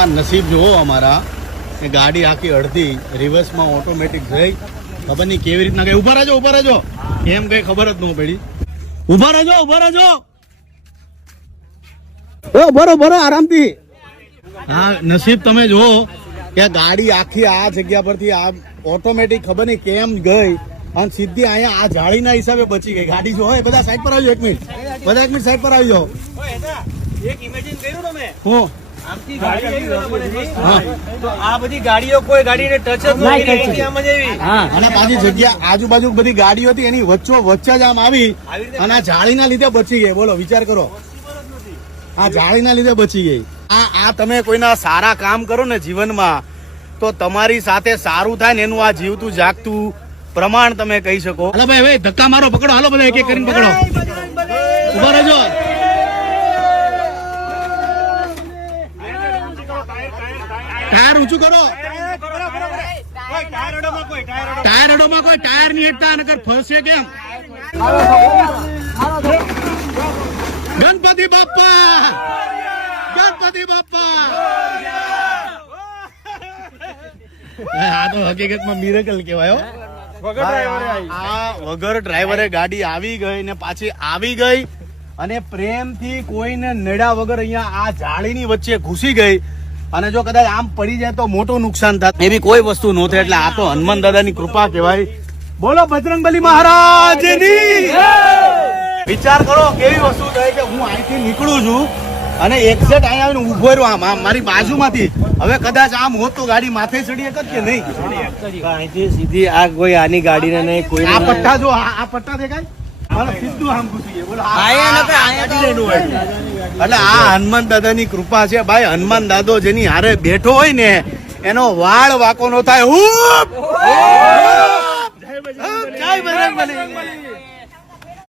આ નસીબ જુઓ અમારા, એ ગાડી આખી અડધી રિવર્સમાં ઓટોમેટિક થઈ, ખબર નહીં કેવી રીતના કઈ. ઉભા રહેજો એમ કઈ ખબર જ ન પડી. ઉભા રહેજો બરો આરામથી. હા નસીબ તમે જુઓ કે ગાડી આખી આ જગ્યા પરથી આ ઓટોમેટિક ખબર નહીં કેમ ગઈ અને સીધી અહીંયા આ જાળીના હિસાબે બચી ગઈ ગાડી. જો હોય બધા સાઈડ પર આવજો, એક મિનિટ સાઈડ પર આવી જાઓ. એક ઇમેજિન કર્યું તમે, હું આમથી ગાડી આવી તો આ બધી ગાડીઓ કોઈ ગાડીને ટચ જ નહીં કરી, આમ જ આવી. અને પાછી જગ્યા આજુબાજુ બધી ગાડીઓ હતી એની વચ્ચે જ આમ આવી અને આ જાળીના લીધે બચી ગઈ. બોલો વિચાર કરો, આ જાળીના લીધે બચી ગઈ. આ તમે કોઈના સારા કામ કરો ને જીવનમાં તો તમારી સાથે સારું થાય ને એનું આ જીવતું જાગતું પ્રમાણ તમે કહી શકો. હાલો ભાઈ હવે ધક્કા મારો, પકડો. હાલો બધા એક એક કરીને પકડો. ઉભા રહેજો. ટાયર ઊંચું કરો. ટાયર અડોમાં કોઈ ટાયર નહીં હેઠતા, નકર ફરશે કેમ. ગણપતિ બાપ્પા. આ તો હકીકતમાં મિરેકલ કહેવાય. વગર ડ્રાઈવરે ગાડી આવી ગઈ ને પાછી આવી ગઈ અને પ્રેમથી કોઈને નડ્યા વગર અહીંયા આ જાળીની વચ્ચે ઘૂસી ગઈ. અને જો કદાચ આમ પડી જાય તો મોટું નુકસાન થાય એવી કોઈ વસ્તુ ન થાય. એટલે આ તો હનુમાન દાદાની કૃપા કહેવાય. બોલો બજરંગબલી મહારાજની. વિચાર કરો કેવી વસ્તુ થાય કે હું અહીંથી નીકળું છું અને એક્ઝેક્ટ અહીંયા આવીને ઉભો રહ્યો આમ મારી બાજુમાંથી. હવે કદાચ આમ હોત તો ગાડી માથે ચડી એક કે નહીં. અહીંથી સીધી આ કોઈ આની ગાડીને નહીં, કોઈ આ પટ્ટા જો આ પટ્ટા દેખાય સીધું આમ ઘૂસી ગયું. બોલો એટલે આ હનુમાન દાદાની કૃપા છે ભાઈ. હનુમાન દાદો જેની હારે બેઠો હોય ને એનો વાળ વાકો નો થાય. જય બજરંગબલી.